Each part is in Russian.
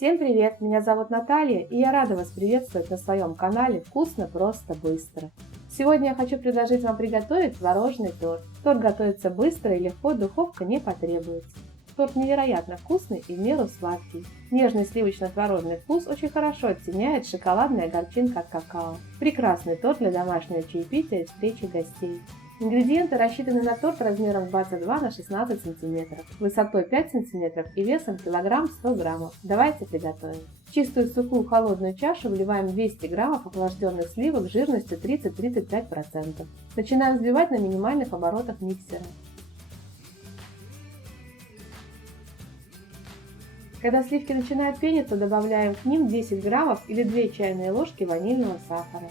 Всем привет! Меня зовут Наталья, и я рада вас приветствовать на своем канале «Вкусно, просто, быстро». Сегодня я хочу предложить вам приготовить творожный торт. Торт готовится быстро и легко, духовка не потребуется. Торт невероятно вкусный и в меру сладкий. Нежный сливочно-творожный вкус очень хорошо оттеняет шоколадная горчинка от какао. Прекрасный торт для домашнего чаепития и встречи гостей. Ингредиенты рассчитаны на торт размером 22 на 16 см, высотой 5 см и весом килограмм 100 граммов. Давайте приготовим. В чистую сухую холодную чашу вливаем 200 граммов охлажденных сливок жирностью 30-35%. Начинаем взбивать на минимальных оборотах миксера. Когда сливки начинают пениться, добавляем к ним 10 граммов или 2 чайные ложки ванильного сахара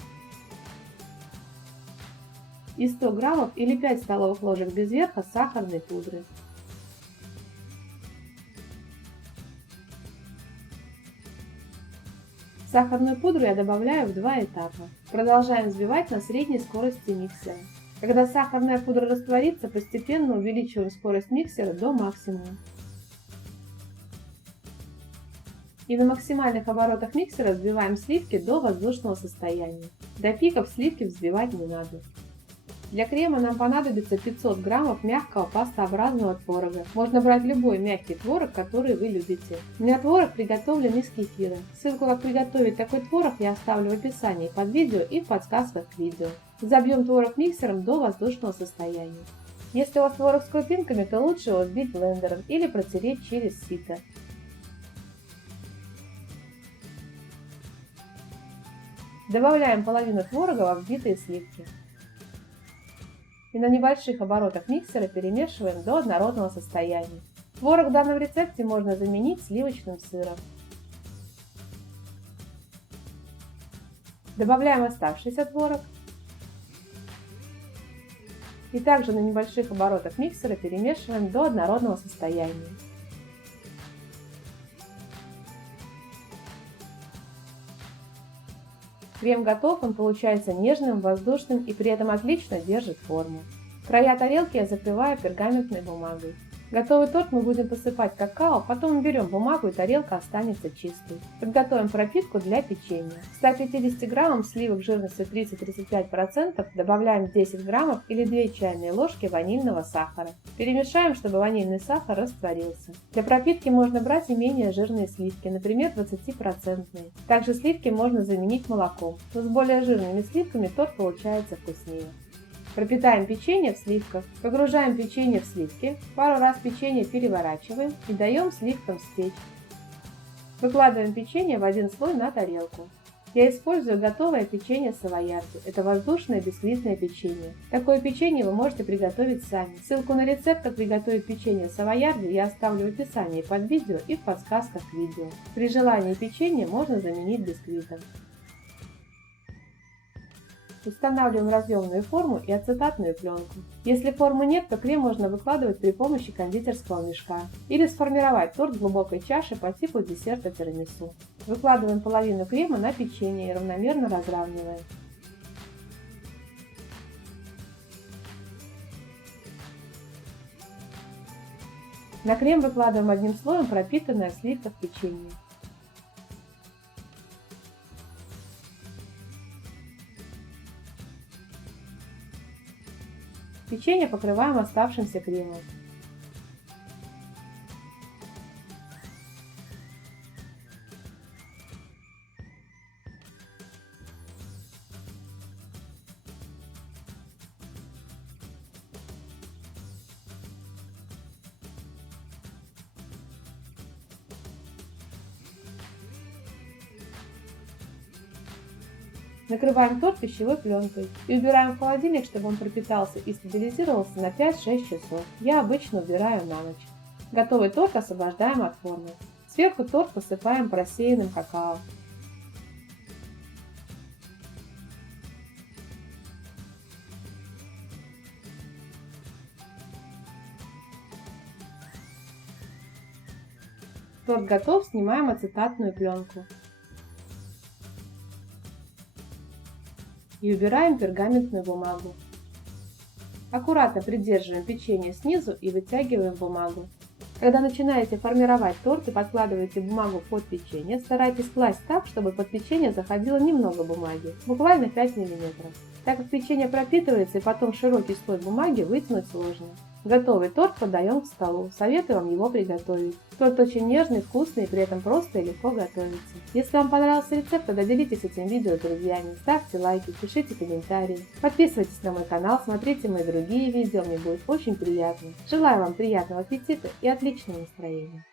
и 100 граммов или 5 столовых ложек без верха сахарной пудры. Сахарную пудру я добавляю в два этапа. Продолжаем взбивать на средней скорости миксера. Когда сахарная пудра растворится, постепенно увеличиваем скорость миксера до максимума. И на максимальных оборотах миксера взбиваем сливки до воздушного состояния. До пиков сливки взбивать не надо. Для крема нам понадобится 500 граммов мягкого пастообразного творога. Можно брать любой мягкий творог, который вы любите. У меня творог приготовлен из кефира. Ссылку, как приготовить такой творог, я оставлю в описании под видео и в подсказках к видео. Забьем творог миксером до воздушного состояния. Если у вас творог с крупинками, то лучше его взбить блендером или протереть через сито. Добавляем половину творога во взбитые сливки. И на небольших оборотах миксера перемешиваем до однородного состояния. Творог в данном рецепте можно заменить сливочным сыром. Добавляем оставшийся творог. И также на небольших оборотах миксера перемешиваем до однородного состояния. Крем готов, он получается нежным, воздушным и при этом отлично держит форму. Края тарелки я закрываю пергаментной бумагой. Готовый торт мы будем посыпать какао, потом уберем бумагу и тарелка останется чистой. Подготовим пропитку для печенья. К 150 граммам сливок жирностью 30-35% добавляем 10 граммов или 2 чайные ложки ванильного сахара. Перемешаем, чтобы ванильный сахар растворился. Для пропитки можно брать и менее жирные сливки, например 20%. Также сливки можно заменить молоком, но с более жирными сливками торт получается вкуснее. Пропитаем печенье в сливках, погружаем печенье в сливки, пару раз печенье переворачиваем и даем сливкам стечь. Выкладываем печенье в один слой на тарелку. Я использую готовое печенье савоярди. Это воздушное бисквитное печенье. Такое печенье вы можете приготовить сами. Ссылку на рецепт, как приготовить печенье савоярди, я оставлю в описании под видео и в подсказках к видео. При желании печенье можно заменить бисквитом. Устанавливаем разъемную форму и ацетатную пленку. Если формы нет, то крем можно выкладывать при помощи кондитерского мешка или сформировать торт в глубокой чаше по типу десерта тирамису. Выкладываем половину крема на печенье и равномерно разравниваем. На крем выкладываем одним слоем пропитанное в сливках печенье. Печенье покрываем оставшимся кремом. Накрываем торт пищевой пленкой и убираем в холодильник, чтобы он пропитался и стабилизировался на 5-6 часов. Я обычно убираю на ночь. Готовый торт освобождаем от формы. Сверху торт посыпаем просеянным какао. Торт готов, снимаем ацетатную пленку. И убираем пергаментную бумагу. Аккуратно придерживаем печенье снизу и вытягиваем бумагу. Когда начинаете формировать торт и подкладываете бумагу под печенье, старайтесь класть так, чтобы под печенье заходило немного бумаги, буквально 5 мм. Так как печенье пропитывается и потом широкий слой бумаги вытянуть сложно. Готовый торт подаем к столу. Советую вам его приготовить. Торт очень нежный, вкусный и при этом просто и легко готовится. Если вам понравился рецепт, то делитесь этим видео с друзьями, ставьте лайки, пишите комментарии. Подписывайтесь на мой канал, смотрите мои другие видео, мне будет очень приятно. Желаю вам приятного аппетита и отличного настроения.